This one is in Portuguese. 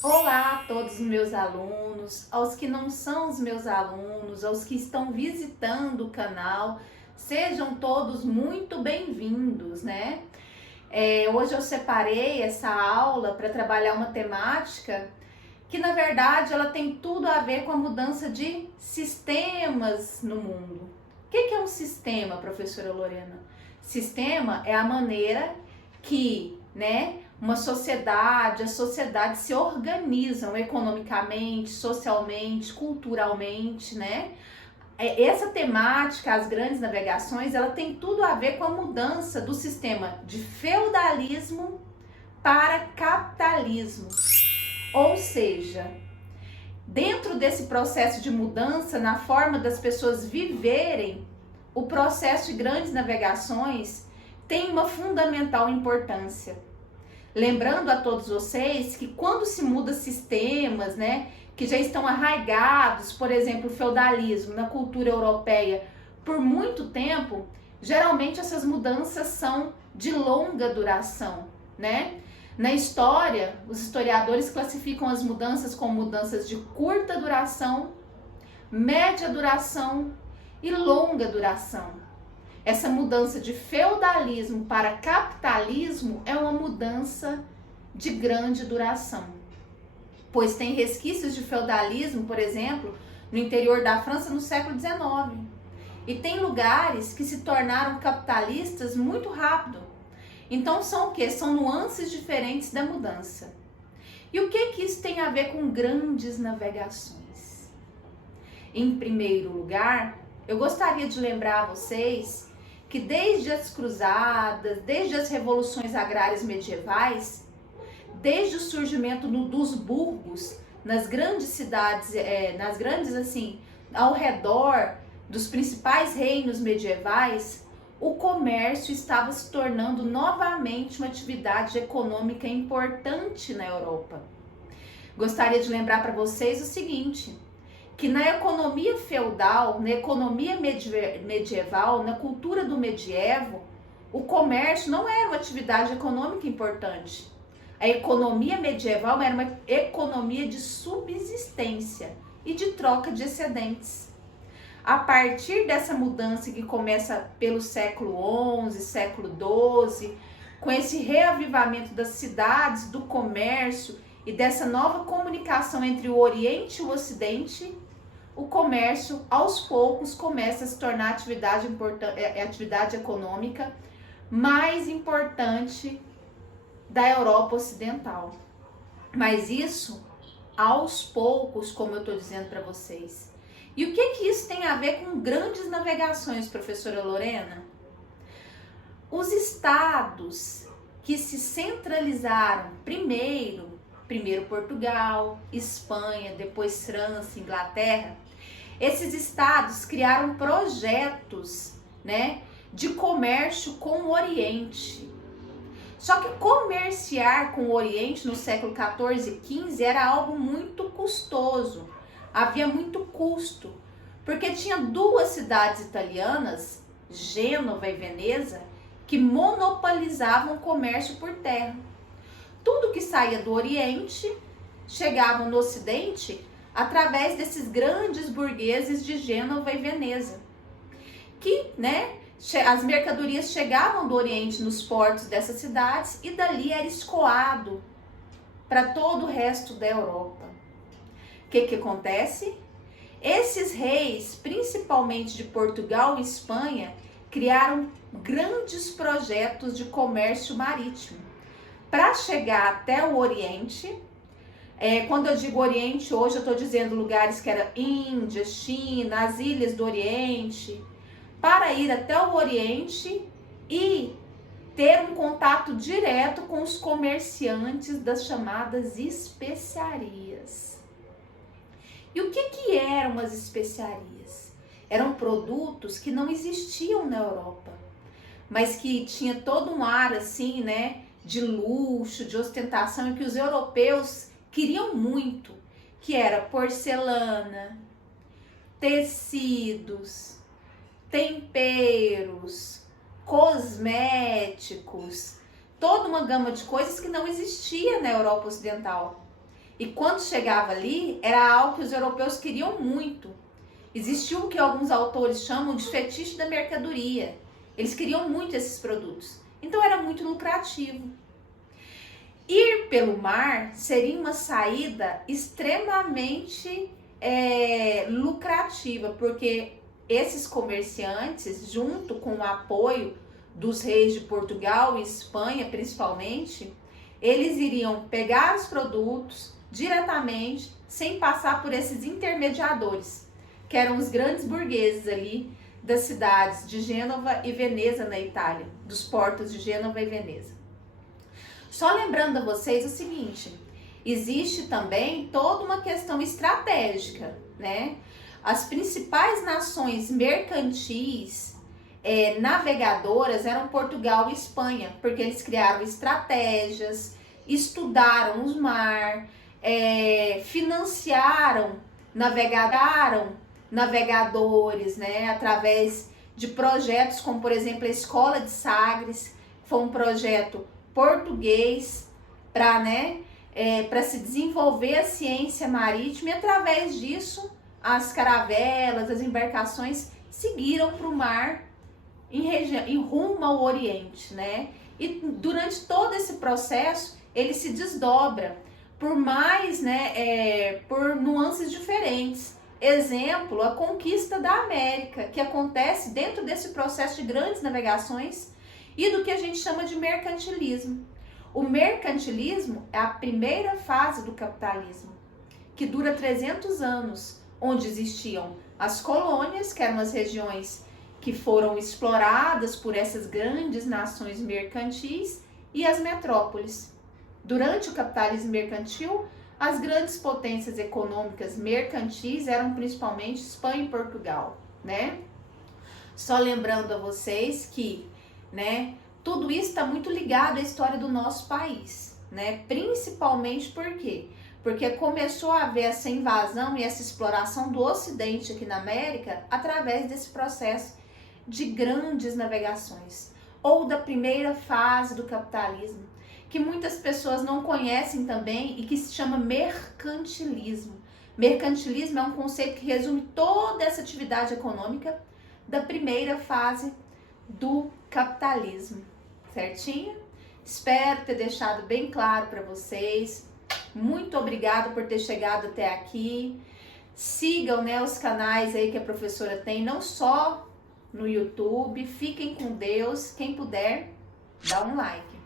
Olá a todos os meus alunos, aos que não são os meus alunos, aos que estão visitando o canal, sejam todos muito bem-vindos, né? Hoje eu separei essa aula para trabalhar uma temática que, na verdade, ela tem tudo a ver com a mudança de sistemas no mundo. O que é um sistema, professora Lorena? Sistema é a maneira que, né, as sociedades se organizam economicamente, socialmente, culturalmente, né? Essa temática, as grandes navegações, ela tem tudo a ver com a mudança do sistema de feudalismo para capitalismo. Ou seja, dentro desse processo de mudança na forma das pessoas viverem, o processo de grandes navegações tem uma fundamental importância. Lembrando a todos vocês que quando se muda sistemas, né, que já estão arraigados, por exemplo, o feudalismo na cultura europeia por muito tempo, geralmente essas mudanças são de longa duração, né? Na história, os historiadores classificam as mudanças como mudanças de curta duração, média duração e longa duração. Essa mudança de feudalismo para capitalismo é uma mudança de grande duração, pois tem resquícios de feudalismo, por exemplo, no interior da França no século XIX. E tem lugares que se tornaram capitalistas muito rápido. Então são o quê? São nuances diferentes da mudança. E o que isso tem a ver com grandes navegações? Em primeiro lugar, eu gostaria de lembrar a vocês que desde as cruzadas, desde as revoluções agrárias medievais, desde o surgimento dos burgos, nas grandes cidades, ao redor dos principais reinos medievais, o comércio estava se tornando novamente uma atividade econômica importante na Europa. Gostaria de lembrar para vocês o seguinte, que na economia feudal, na economia medieval, na cultura do medievo, o comércio não era uma atividade econômica importante. A economia medieval era uma economia de subsistência e de troca de excedentes. A partir dessa mudança que começa pelo século XI, século XII, com esse reavivamento das cidades, do comércio e dessa nova comunicação entre o Oriente e o Ocidente, o comércio, aos poucos, começa a se tornar a atividade econômica mais importante da Europa Ocidental. Mas isso, aos poucos, como eu estou dizendo para vocês. E o que isso tem a ver com grandes navegações, professora Lorena? Os estados que se centralizaram primeiro Portugal, Espanha, depois França, Inglaterra, esses estados criaram projetos, né, de comércio com o Oriente. Só que comerciar com o Oriente no século XIV e XV era algo muito custoso. Havia muito custo, porque tinha duas cidades italianas, Gênova e Veneza, que monopolizavam o comércio por terra. Tudo que saía do Oriente chegava no Ocidente através desses grandes burgueses de Gênova e Veneza, que, né, as mercadorias chegavam do Oriente nos portos dessas cidades e dali era escoado para todo o resto da Europa. O que acontece? Esses reis, principalmente de Portugal e Espanha, criaram grandes projetos de comércio marítimo para chegar até o Oriente. Quando eu digo Oriente, hoje eu estou dizendo lugares que eram Índia, China, as ilhas do Oriente, para ir até o Oriente e ter um contato direto com os comerciantes das chamadas especiarias. E o que eram as especiarias? Eram produtos que não existiam na Europa, mas que tinha todo um ar assim, né, de luxo, de ostentação, e que os europeus queriam muito, que era porcelana, tecidos, temperos, cosméticos, toda uma gama de coisas que não existia na Europa Ocidental. E quando chegava ali, era algo que os europeus queriam muito. Existiu o que alguns autores chamam de fetiche da mercadoria. Eles queriam muito esses produtos. Então era muito lucrativo. Ir pelo mar seria uma saída extremamente lucrativa, porque esses comerciantes, junto com o apoio dos reis de Portugal e Espanha principalmente, eles iriam pegar os produtos diretamente, sem passar por esses intermediadores, que eram os grandes burgueses ali das cidades de Gênova e Veneza na Itália, dos portos de Gênova e Veneza. Só lembrando a vocês o seguinte, existe também toda uma questão estratégica, né? As principais nações mercantis navegadoras eram Portugal e Espanha, porque eles criaram estratégias, estudaram os mar, financiaram, navegadores, né, através de projetos como, por exemplo, a Escola de Sagres, que foi um projeto português para se desenvolver a ciência marítima, e através disso as caravelas, as embarcações seguiram para o mar em rumo ao Oriente, né? E durante todo esse processo ele se desdobra por por nuances diferentes. Exemplo, a conquista da América, que acontece dentro desse processo de grandes navegações e do que a gente chama de mercantilismo. O mercantilismo é a primeira fase do capitalismo, que dura 300 anos, onde existiam as colônias, que eram as regiões que foram exploradas por essas grandes nações mercantis, e as metrópoles. Durante o capitalismo mercantil, as grandes potências econômicas mercantis eram principalmente Espanha e Portugal, né? Só lembrando a vocês que, né, tudo isso está muito ligado à história do nosso país, né? Principalmente por quê? Porque começou a haver essa invasão e essa exploração do Ocidente aqui na América através desse processo de grandes navegações, ou da primeira fase do capitalismo, que muitas pessoas não conhecem também e que se chama mercantilismo. Mercantilismo é um conceito que resume toda essa atividade econômica da primeira fase do capitalismo, certinho? Espero ter deixado bem claro para vocês. Muito obrigada por ter chegado até aqui. Sigam, né, os canais aí que a professora tem, não só no YouTube. Fiquem com Deus. Quem puder, dá um like.